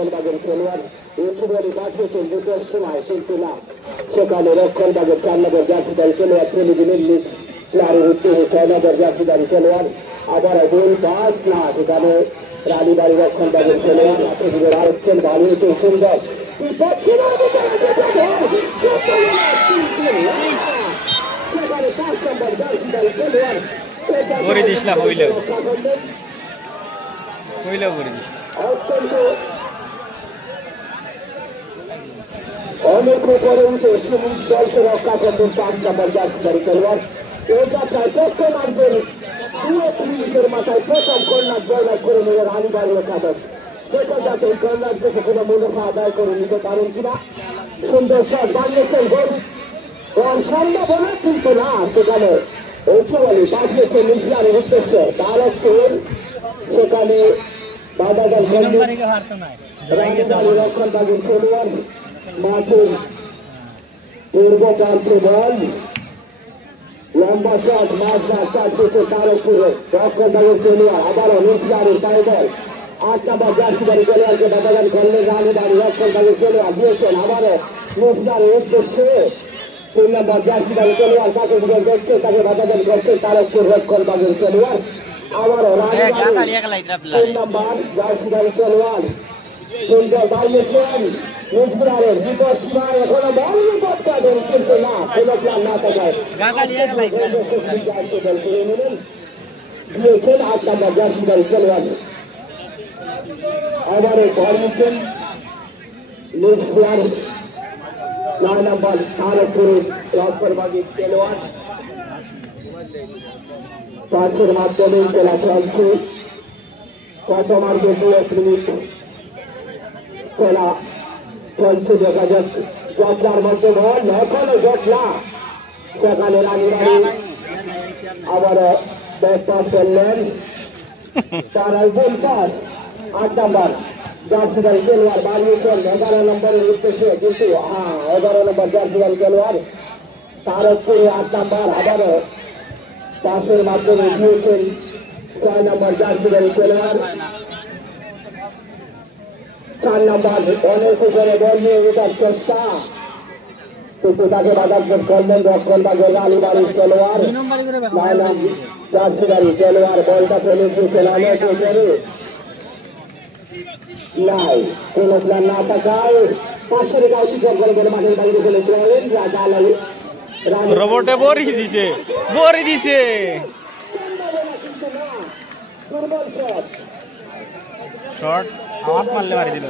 রক্ষণভাগের খেলোয়াড় উঁচু বলে পাঠিয়েছেন দুটোর সময় কিন্তু না, সেখানে রক্ষণভাগের 4 নম্বর জার্সিদারি খেলোয়াড় ফেলে দিলেন লিগ প্লেয়ারের উত্তরে 6 নম্বর জার্সিদারি খেলোয়াড়। আবার গোল পাস না, সেখানে রানীবাড়ি রক্ষণভাগের খেলোয়াড় আরেকজন বাড়িয়েছেন সুন্দর সেখানে 5 নম্বর জার্সিদারি খেলোয়াড় করে দিস না হইলেও করে দিস অত্যন্ত অনেক উপরে উঠে সুমিত দলকে রক্ষা করবেন 5 নম্বর জার্সিদারি খেলোয়াড়। এই যাত্রায় পক্ষে মানবেন 2-3 মাথায় প্রথম কন্যাক জয়লাভ করে নিলেন রানীবাড়ি একাদশ। দেখা যাচ্ছে এই কন্যাক দেশে কোনো মুনাফা আদায় করে নিতে পারেন কিনা। সুন্দর শট বানিয়েছেন গোল সম্ভব হলে কিন্তু না, সেখানে উঁচু বলে পাঠিয়েছেন ইসলামের উদ্দেশ্যে তার একটু সেখানে বাধাদার রক্ষণভাগের খেলোয়াড় মাঠের পূর্ব প্রান্তে বল লম্বা শট মাছ পাঠিয়েছে তার উপরে রক্ষণভাগের খেলোয়াড়। আবারও ইসলামের তাই বল 8 নম্বর জার্সিদারি খেলোয়াড়কে বাধাদান করলেন রানীবাড়ি রক্ষণভাগের খেলোয়াড় দিয়েছেন আবারও ইসলামের উদ্দেশ্যে 3 নম্বর জার্সিদারি খেলোয়াড় তাকে দেখছে তাকে বাধাদান করছে তার উপর রক্ষণভাগের খেলোয়াড়। আবারও রানীবাড়ি 3 নম্বর জার্সিদারি খেলোয়াড় সুন্দর বাড়িয়েছেন মুজবুরের বিপদ সীমায় এখনো বল বিপদ কাটেন কিন্তু না কোনো প্ল্যান না থাকায় দিয়েছেন 8 নম্বর জার্সিদারি খেলোয়াড়। আবারও বাড়িয়েছেন মুজবুর 9 নম্বর তার উপরে রক্ষণভাগের খেলোয়াড়। পাশের মাধ্যমে খেলা চলছে, কত মার্কে 2 মিনিট খেলা চলছে। দেখা যাচ্ছে জটলার মধ্যে বল এখনো জটলা, সেখানে রানীবাড়ি আবারও ব্যাট পাস করলেন তার গোল পাস 8 নম্বর জার্সিদারি খেলোয়াড় বাড়িয়েছেন 11 নম্বরের উদ্দেশ্যে কিন্তু 11 নম্বর জার্সিদারি খেলোয়াড় তার উপরে 8 নম্বর আবারও পাসের মাধ্যমে দিয়েছেন 6 নম্বর জার্সিদারি খেলোয়াড়। 4 নম্বর অনেক উপরে বল নিয়ে ওঠার চেষ্টা কিন্তু তাকে বাধাগ্রস্ত করলেন রক্ষণভাগের রানীবাড়ির খেলোয়াড় 9 নম্বর জার্সিদারি খেলোয়াড় বলটা ফেলে দিয়েছেন অনেক উপরে নাই কোন প্ল্যান না থাকায় পাশের গায়ে টিকার করে বলে মাঠের বাইরে ফেলে দিলেন রাজা আলী রোবটে বড়ি দিছে শর্ট আওয়াজ মারলে মারি দিল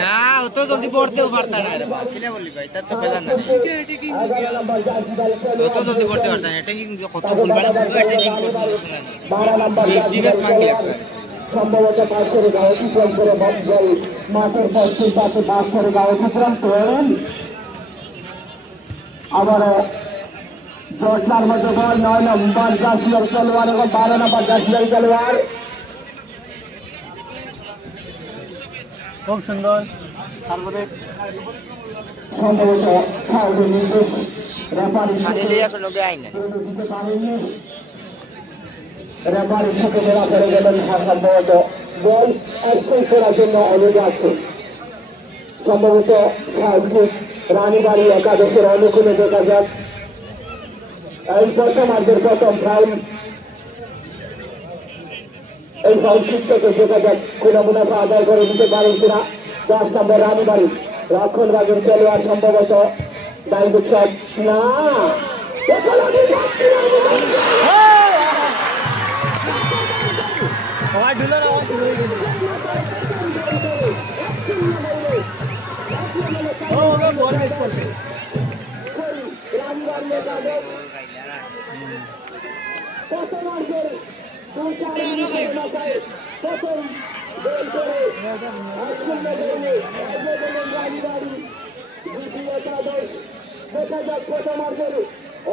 না তো জলদি পড়তেও পারতা না রে কিলে বললি ভাই তার তো পেলাম না তো জলদি পড়তে পারতা না এটা কি কত ফুল বাড়া তো এডিটিং করছিস না 12 নম্বর ডিভাইস মাঙ্গি একটা সম্ভবত পাশের গায়ে অতিক্রম করে বল মাঠের পশ্চিম পাশে পাশের গায়ে অতিক্রম করেন আবার জটলার মধ্যে বল 9 নম্বর জার্সিদারি খেলোয়াড় এবং 12 নম্বর জার্সিদারি খেলোয়াড় খুব সুন্দর তারপরে সম্ভবত ফাউলের নির্দেশ রেফারি এখনো দেয় না রেফারি থেকে দেওয়া করে গেলেন সম্ভবত বল এক্সচেঞ্জ করার জন্য অনুরোধ আছে সম্ভবত ফাউলটি রানীবাড়ি একাদশের অনুকূলে দেখা যাক এই প্রথমার্ধের প্রথম ফাউল এই ফাউল ঠিক থেকে দেখা যাক কোন মুনাফা আদায় করে নিতে পারেন কিনা 10 নম্বর রানীবাড়ি রক্ষণভাগের খেলোয়াড় সম্ভবত দায়িত্ব শট না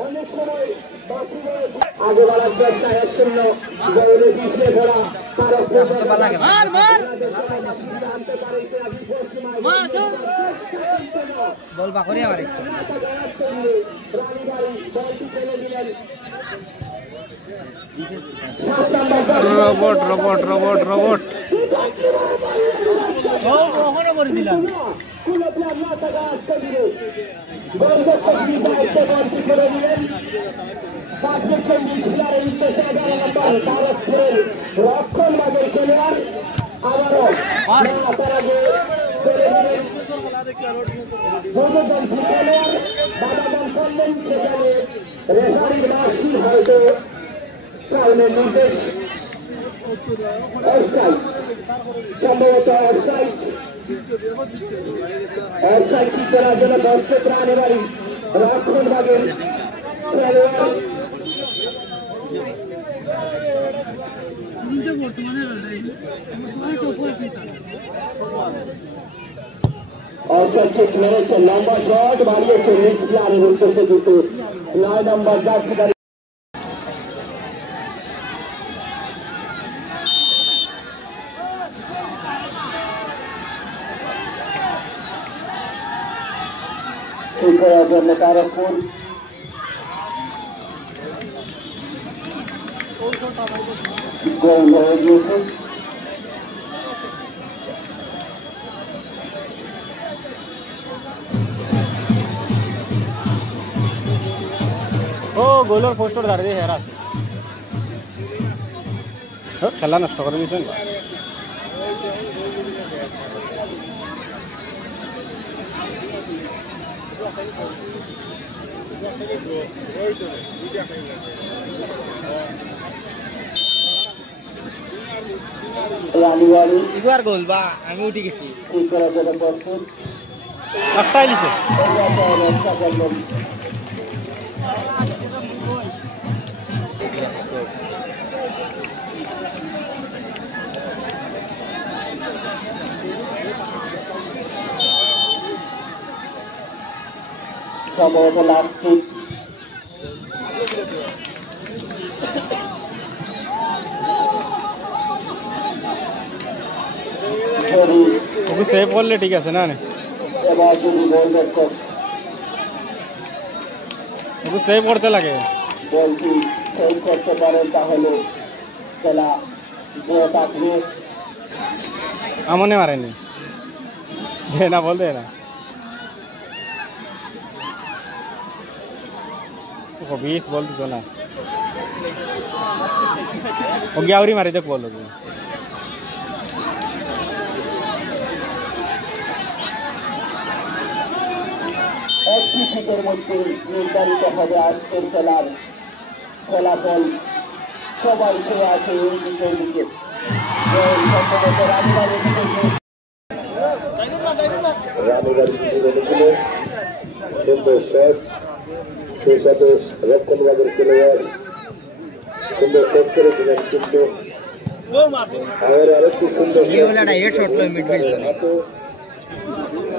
অনেক সময় আগে বাড়ার চেষ্টা 1-0 গোলে পিছিয়ে পড়া তার বল বাকরে আবার রানীবাড়ি বলটি ফেলে দিলেন 7 number robot robot robot robot ওখানে করে দিলাম কুলো প্লাস না টাকা আসতে দিবে গর্বের তকবীর দায়িত্ব বর্ষি করে দিলেন 740 প্লেয়ারের উদ্দেশ্যে 11 নম্বর তারকপুরের রক্ষণবাগের খেলোয়াড় আবারও না তার আগে চলে দিলেন দুজন খেলোয়াড় বাবাজান কন্দেন সেখানে রেফারির মাসির হয়তো ফাউলের নির্দেশ অফসাইড সম্ভবত অফসাইড কি করার জন্য দর্শক রানেবাড়ি রক্ষণভাগের খেলোয়াড় অফসাইড কিক মেরেছে লম্বা শট বাড়িয়েছে মিস প্লেয়ারের উদ্দেশ্যে কিন্তু 9 নম্বর জার্সি করার জন্য তারকপুর গোল হয়ে গিয়েছে ও গোলের পোস্টার দাঁড়িয়ে হেরা আছে খেলা নষ্ট করে নিয়েছেন রানীবাড়ি এবার গোল বা আমি উঠে গেছি কি করার জন্য প্রস্তুত একটাই লিছে সম্ভবত লাস্ট কিক ওকে সেভ করলে ঠিক আছে না এবার যদি গোল রক্ষক ওকে সেভ করতে লাগে বলটি সেভ করতে পারেন তাহলে খেলা জয় থাকবে আমনে মারেনি দে না বল দে না ও 20 বল দিত না ও গ্যাউরি মারি দেখ বল একটি কিকের মধ্যে নির্ধারিত হবে আজকের খেলার ফলাফল সবাই চেয়ে আছে এই দিকের দিকে রানীবাড়ি সুন্দর শট সেই সাথে রক্ষণবাগের খেলোয়াড় সুন্দর শট করেছিলেন কিন্তু আরেকটি সুন্দর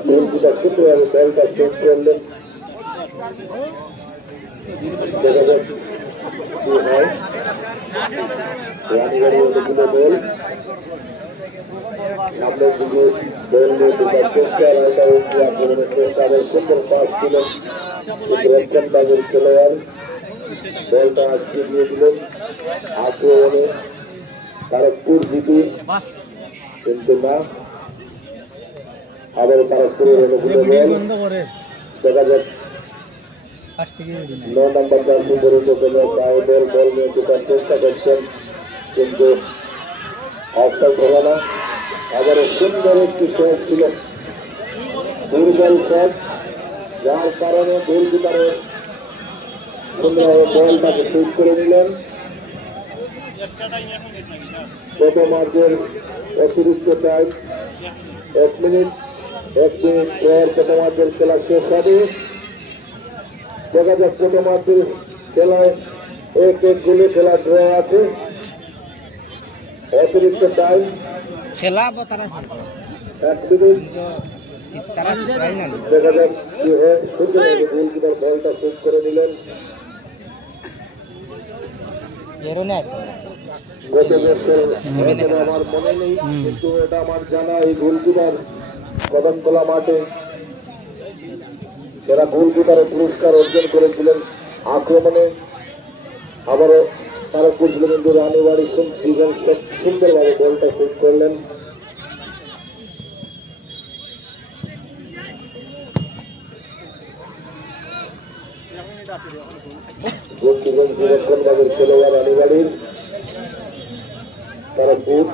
গোলকিপার সূত্রভাবে বলটা শেষ করলেন দেখা যাক কি হয় রানীবাড়ি অনেকগুলো গোল সামনের দিকে বল নিয়ে ঢোকার চেষ্টা রায়তা আক্রমণের চেষ্টা এবং সুন্দর পাস ছিলেন রক্ষণবাগের খেলোয়াড় বলটা আটকে দিয়ে দিলেন আক্রমণে তারকপুর জিতে কিন্তু না আবার তারকপুরের অনুকূলে বল দেখা যাক 9 নম্বর জার্সি পর্যন্ত পায়ে বল নিয়ে ঢোকার চেষ্টা করছেন কিন্তু অফসাইড হলো না আবারও সুন্দর একটি শট ছিল দুর্বল শট যার কারণে গোলকিপারে সুন্দরভাবে বলটাকে শুট করে নিলেন প্রথমার্ধের অতিরিক্ত টাইম 1 মিনিট পর প্রথমার্ধের খেলা শেষ হবে দেখা যাক প্রথমার্ধের খেলায় 1-1 গোলে খেলা ড্র আছে অতিরিক্ত টাইম খেলা 1 মিনিট দেখা যাক কি হয় গোলকিপার বলটা শুট করে নিলেন গত বছর আমার মনে নেই কিন্তু এটা আমার জানা এই গোলকিপার কদমতলা মাঠে যারা গোলকিপারের পুরস্কার অর্জন করেছিলেন আক্রমণে আবারও তারকপুর কিন্তু রানীবাড়ি সুন্দরভাবে বলটা শুট করলেন। গোলকিগঞ্জের খেলোয়াড় রানীবাড়ির তারকপুর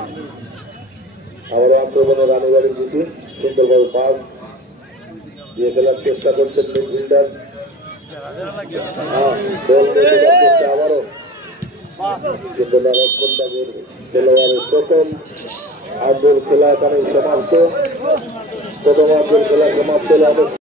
আবার আক্রমণে রানীবাড়ির দুটি সুন্দরভাবে পাস দিয়ে খেলার চেষ্টা করছেন মিডফিল্ডার। আবারও কিন্তু রক্ষণবাগের খেলোয়াড়ের প্রথম আর্ধের খেলা এখানে সমাপ্ত। প্রথম আর্ধের খেলা সমাপ্ত হলে